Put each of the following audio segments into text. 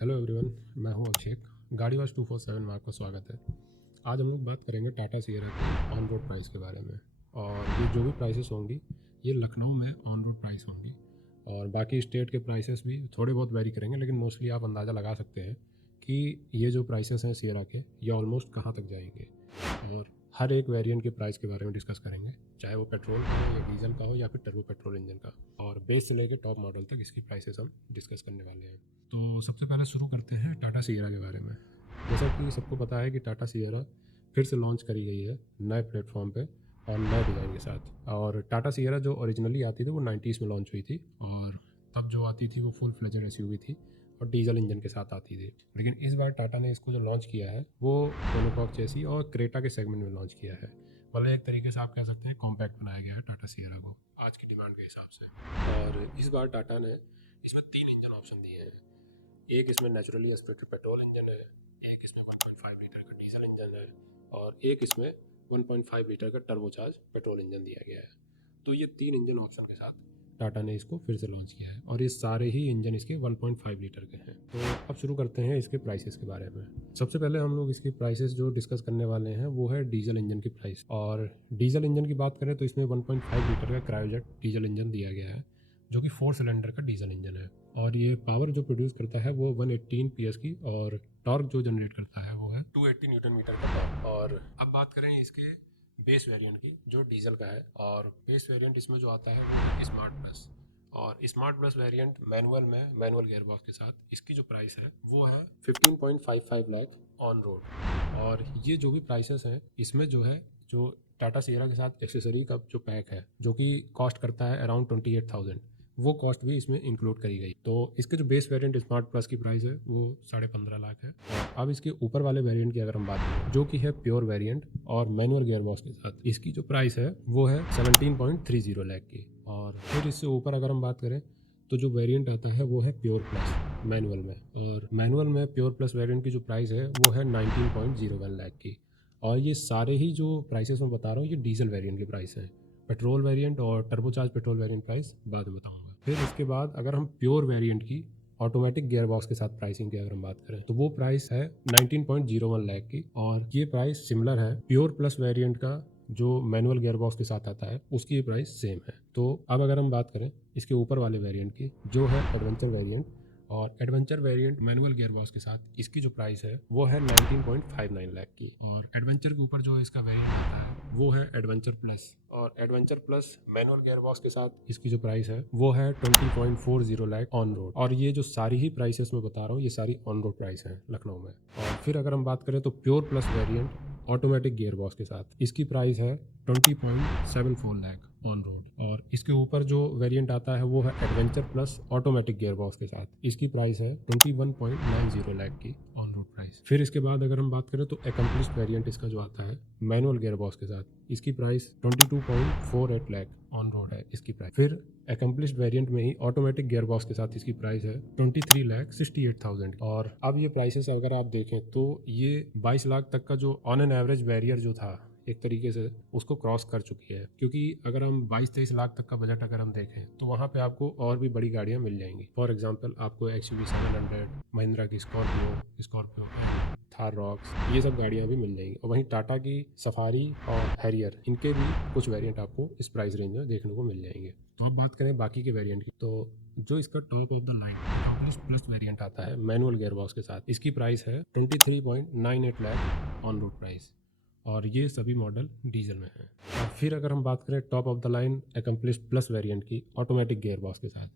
Hello everyone, मैं हूं अभिषेक। गाड़ी वाश 247 में आपका स्वागत है। आज हम लोग बात करेंगे टाटा सियरा के ऑन रोड प्राइस के बारे में। और ये जो भी प्राइसेस होंगी ये लखनऊ में ऑन रोड प्राइस होंगी। और बाकी स्टेट के प्राइसेस भी थोड़े बहुत वेरी करेंगे, लेकिन मोस्टली आप अंदाज़ा लगा सकते हैं कि ये जो प्राइसेस हैं सियरा के ये ऑलमोस्ट कहाँ तक जाएंगे। और हर एक वेरिएंट के प्राइस के बारे में डिस्कस करेंगे, चाहे वो पेट्रोल का हो या डीजल का हो या फिर टर्बो पेट्रोल इंजन का। और बेस से लेकर टॉप मॉडल तक इसकी प्राइसेस हम डिस्कस करने वाले हैं। तो सबसे पहले शुरू करते हैं टाटा सियरा के बारे में। जैसा कि सबको पता है कि टाटा सियरा फिर से लॉन्च करी गई है नए प्लेटफॉर्म पे और नए डिज़ाइन के साथ। और टाटा सियरा जो ओरिजिनली आती थी वो 90s में लॉन्च हुई थी, और तब जो आती थी वो फुल फ्लेजेड एसयूवी थी और डीजल इंजन के साथ आती थी। लेकिन इस बार टाटा ने इसको जो लॉन्च किया है वो मोनोकॉक चेसी और क्रेटा के सेगमेंट में लॉन्च किया है। मतलब एक तरीके से आप कह सकते हैं कॉम्पैक्ट बनाया गया है टाटा सियरा को आज की डिमांड के हिसाब से। और इस बार टाटा ने इसमें 3 इंजन ऑप्शन दिए हैं। एक इसमें नेचुरली एस्पिरेटेड पेट्रोल इंजन है, एक इसमें 1.5 लीटर का डीजल इंजन है, और एक इसमें 1.5 लीटर का टर्बोचार्ज पेट्रोल इंजन दिया गया है। तो ये 3 इंजन ऑप्शन के साथ टाटा ने इसको फिर से लॉन्च किया है, और ये सारे ही इंजन इसके 1.5 लीटर के हैं। तो अब शुरू करते हैं इसके प्राइसेस के बारे में। सबसे पहले हम लोग इसकी प्राइसेस जो डिस्कस करने वाले हैं वो है डीजल इंजन की प्राइस। और डीजल इंजन की बात करें तो इसमें 1.5 लीटर का क्रायोजेट डीजल इंजन दिया गया है, जो कि 4 सिलेंडर का डीजल इंजन है। और ये पावर जो प्रोड्यूस करता है वो 118 PS की, और टॉर्क जो जनरेट करता है वो है 280 न्यूटन मीटर का टॉर्क। और अब बात करें इसके बेस वेरिएंट की जो डीजल का है, और बेस वेरिएंट इसमें जो आता है वो है स्मार्ट प्लस। और स्मार्ट प्लस वेरिएंट मैनुअल में मैनुअल गियरबॉक्स के साथ इसकी जो प्राइस है वो है 15.55 लाख ऑन रोड। और ये जो भी प्राइसेस हैं इसमें जो है जो टाटा सियरा के साथ एक्सेसरी का जो पैक है जो कि कॉस्ट करता है अराउंड 28,000, वो कॉस्ट भी इसमें इंक्लूड करी गई। तो इसके जो बेस वेरिएंट स्मार्ट प्लस की प्राइस है वो 15.5 लाख है। और अब इसके ऊपर वाले वेरिएंट की अगर हम बात करें जो कि है प्योर वेरिएंट और मैनुअल गियरबॉक्स के साथ, इसकी जो प्राइस है वो है 17.30 लाख की। और फिर इससे ऊपर अगर हम बात करें तो जो वेरिएंट आता है वो है प्योर प्लस मैनुअल में। और मैनुअल में प्योर प्लस वेरिएंट की जो प्राइस है वो है 19.01 लाख की। और ये सारे ही जो प्राइसेस मैं बता रहा हूँ ये डीजल वेरिएंट की प्राइस है। पेट्रोल वेरिएंट और टर्बोचार्ज पेट्रोल वेरिएंट प्राइस बाद में बताऊंगा। फिर इसके बाद अगर हम प्योर वेरिएंट की ऑटोमेटिक गियरबॉक्स के साथ प्राइसिंग की अगर हम बात करें तो वो प्राइस है 19.01 लाख की। और ये प्राइस सिमिलर है प्योर प्लस वेरिएंट का जो मैनुअल गियरबॉक्स के साथ आता है उसकी प्राइस सेम है। तो अब अगर हम बात करें इसके ऊपर वाले वेरिएंट की जो है एडवेंचर वेरिएंट, और एडवेंचर वेरिएंट मैनुअल गियरबॉक्स के साथ इसकी जो प्राइस है वो है 19.59 लाख की। और एडवेंचर के ऊपर जो इसका वेरिएंट आता है वो है एडवेंचर प्लस, और एडवेंचर प्लस मैनुअल गियरबॉक्स के साथ इसकी जो प्राइस है वो है 20.40 लाख ऑन रोड। और ये जो सारी ही प्राइसेस मैं बता रहा हूँ ये सारी ऑन रोड प्राइस है लखनऊ में। और फिर अगर हम बात करें तो pure plus variant automatic gearbox के साथ इसकी प्राइस है 20.74 लाख ऑन रोड। और इसके ऊपर जो वेरिएंट आता है वो है एडवेंचर प्लस ऑटोमेटिक गियरबॉक्स के साथ, इसकी प्राइस है 21.90 लाख की ऑन रोड प्राइस। फिर इसके बाद अगर हम बात करें तो एकम्प्लिश्ड वेरिएंट इसका जो आता है मैनुअल गियरबॉक्स के साथ, इसकी प्राइस 22.48 लाख ऑन रोड है इसकी प्राइस। फिर एकम्प्लिश्ड वेरिएंट में ही ऑटोमेटिक गियरबॉक्स के साथ इसकी प्राइस है 23,68,000। और अब ये प्राइसेस अगर आप देखें तो ये 22 लाख तक का जो ऑन एन एवरेज बैरियर जो था एक तरीके से उसको क्रॉस कर चुकी है। क्योंकि अगर हम 22-23 लाख तक का बजट अगर हम देखें तो वहाँ पे आपको और भी बड़ी गाड़ियाँ मिल जाएंगी। फॉर एग्जांपल आपको XUV 700, महिंद्रा की स्कॉर्पियो, थार रॉक्स, ये सब गाड़ियाँ भी मिल जाएंगी। और वहीं टाटा की सफारी और हैरियर, इनके भी कुछ वेरिएंट आपको इस प्राइस रेंज में देखने को मिल जाएंगे। तो अब बात करें बाकी के वेरिएंट की, तो जो इसका top of the line accomplished plus variant आता है मैनुअल गियरबॉक्स के साथ, इसकी प्राइस है 23.98 लाख ऑन रोड प्राइस। और ये सभी मॉडल डीजल में हैं। और फिर अगर हम बात करें top of the line accomplished plus variant की ऑटोमेटिक गियरबॉक्स के साथ,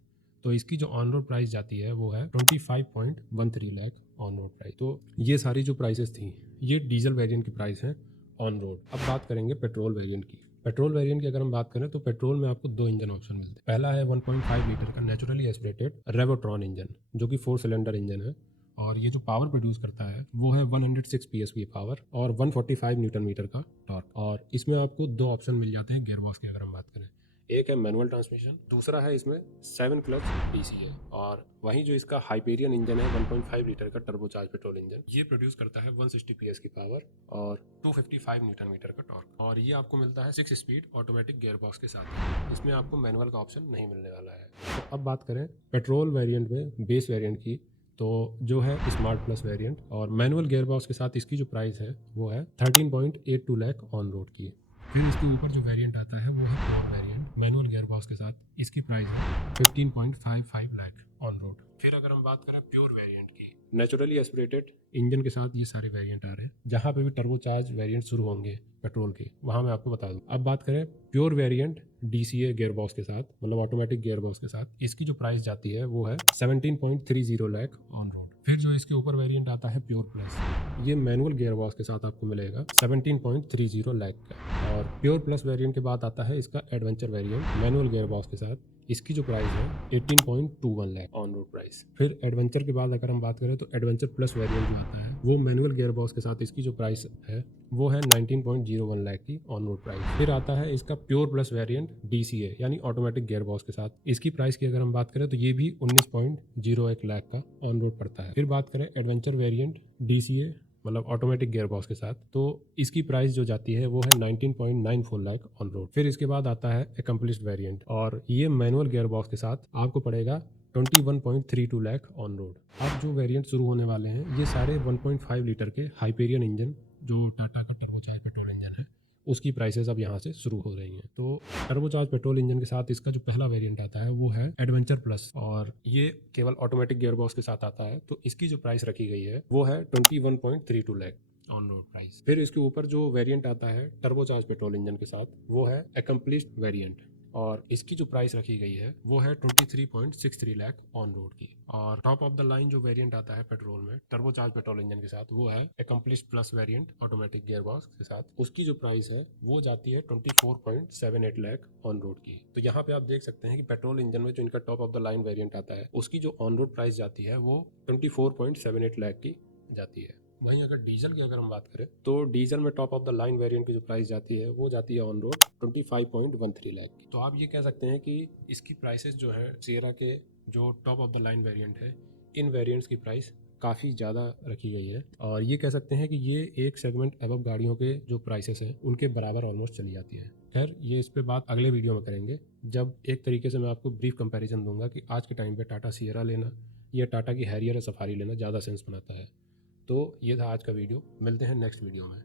तो इसकी जो ऑन रोड प्राइस जाती है वो है 25.13 लाख ऑन रोड प्राइस। तो ये सारी जो प्राइसेस थी ये डीजल वेरिएंट की प्राइस है ऑन रोड। अब बात करेंगे पेट्रोल वेरिएंट की। पेट्रोल वेरिएंट की अगर हम बात करें तो पेट्रोल में आपको 2 इंजन ऑप्शन मिलते हैं। पहला है 1.5 लीटर का नेचुरली एस्पिरेटेड रेवोट्रॉन इंजन जो कि 4 सिलेंडर इंजन है, और ये जो पावर प्रोड्यूस करता है वो है 106 PS की पावर और 145 न्यूटन मीटर का टॉर्क। और इसमें आपको 2 ऑप्शन मिल जाते हैं गियरबॉक्स की अगर हम बात करें। एक है मैनुअल ट्रांसमिशन, दूसरा है इसमें 7 क्लच DC है। और वहीं जो इसका हाइपेरियन इंजन है 1.5 लीटर का टर्बोचार्ज पेट्रोल इंजन, ये प्रोड्यूस करता है 160 PS की पावर और 255 न्यूटन मीटर का टॉर्क। और ये आपको मिलता है 6 स्पीड ऑटोमेटिक गियरबॉक्स के साथ। इसमें आपको मैनुअल का ऑप्शन नहीं मिलने वाला है। तो अब बात करें पेट्रोल वेरिएंट में बेस वेरिएंट की, तो जो है स्मार्ट प्लस वेरिएंट और मैनुअल गियर बॉक्स के साथ इसकी जो प्राइस है वो है 13.82 लाख ऑन रोड की। फिर इसके ऊपर जो वेरिएंट आता है वो है pure variant manual gear box के साथ, इसकी प्राइस है 15.55 लाख ऑन रोड। फिर अगर हम बात करें प्योर वेरिएंट की, नेचुरली एस्पिरेटेड इंजन के साथ ये सारे वेरिएंट आ रहे हैं। जहाँ पे भी टर्बोचार्ज वेरिएंट शुरू होंगे पेट्रोल के, वहाँ मैं आपको बता दूँ। अब बात करें pure variant DCA gear box के साथ, मतलब ऑटोमेटिक गियर बॉक्स के साथ, इसकी जो प्राइस जाती है वो है 17.30 लाख ऑन रोड। फिर जो इसके ऊपर वेरिएंट आता है प्योर प्लस, ये मैनुअल गियर बॉक्स के साथ आपको मिलेगा 17.30 लाख का। और प्योर प्लस वेरिएंट के बाद आता है इसका adventure variant manual gear box के साथ, इसकी जो प्राइस है 18.21 लाख ऑन रोड प्राइस। फिर एडवेंचर के बाद अगर हम बात करें तो एडवेंचर प्लस वेरिएंट जो आता है वो मैनुअल गियर बॉक्स के साथ, इसकी जो प्राइस है वो है 19.01 लाख की ऑन रोड प्राइस। फिर आता है इसका प्योर प्लस वेरिएंट DCA यानी ऑटोमेटिक गियर बॉक्स के साथ, इसकी प्राइस की अगर हम बात करें तो ये भी 19.01 लाख का ऑन रोड पड़ता है। फिर बात करें एडवेंचर वेरिएंट DCA मतलब ऑटोमेटिक गियर बॉक्स के साथ, तो इसकी प्राइस जो जाती है वो है 19.94 लाख ऑन रोड। फिर इसके बाद आता है एकम्प्लिश्ड वेरिएंट और ये मैनुअल गियर बॉक्स के साथ आपको पड़ेगा 21.32 लाख ऑन रोड। अब जो वेरिएंट शुरू होने वाले हैं ये सारे 1.5 लीटर के हाइपेरियन इंजन, जो टाटा का टर्बोचार्ज पेट्रोल इंजन है, उसकी प्राइसेस अब यहाँ से शुरू हो रही हैं। तो टर्बोचार्ज पेट्रोल इंजन के साथ इसका जो पहला वेरिएंट आता है वो है एडवेंचर प्लस और ये केवल ऑटोमेटिक गियर बॉक्स के साथ आता है। तो इसकी जो प्राइस रखी गई है वो है 21.32 लाख ऑन रोड प्राइस। फिर इसके ऊपर जो वेरिएंट आता है टर्बोचार्ज पेट्रोल इंजन के साथ वो है एकम्प्लिश्ड वेरिएंट और इसकी जो प्राइस रखी गई है वो है 23.63 लाख ऑन रोड की। और टॉप ऑफ द लाइन जो वेरिएंट आता है पेट्रोल में टर्बोचार्ज पेट्रोल इंजन के साथ वो है accomplished plus variant automatic gear box के साथ, उसकी जो प्राइस है वो जाती है 24.78 लाख ऑन रोड की। तो यहाँ पे आप देख सकते हैं कि पेट्रोल इंजन में जो इनका top of the line variant आता है उसकी जो ऑन रोड प्राइस जाती है वो 24.78 लाख की जाती है। वहीं अगर डीजल की अगर हम बात करें तो डीजल में top of the line variant की जो प्राइस जाती है वो जाती है ऑन रोड 25.13 लाख की। तो आप ये कह सकते हैं कि इसकी प्राइसेस जो है सिएरा के जो top of the line variant है, इन वेरिएंट्स की प्राइस काफ़ी ज़्यादा रखी गई है और ये कह सकते हैं कि ये एक सेगमेंट अबव गाड़ियों के जो प्राइसेस हैं उनके बराबर ऑलमोस्ट चली जाती है। खैर ये इस पे बात अगले वीडियो में करेंगे, जब एक तरीके से मैं आपको ब्रीफ कंपैरिजन दूंगा कि आज के टाइम पे टाटा सिएरा लेना या टाटा की हैरियर या सफारी लेना ज़्यादा सेंस बनाता है। तो ये था आज का वीडियो, मिलते हैं नेक्स्ट वीडियो में।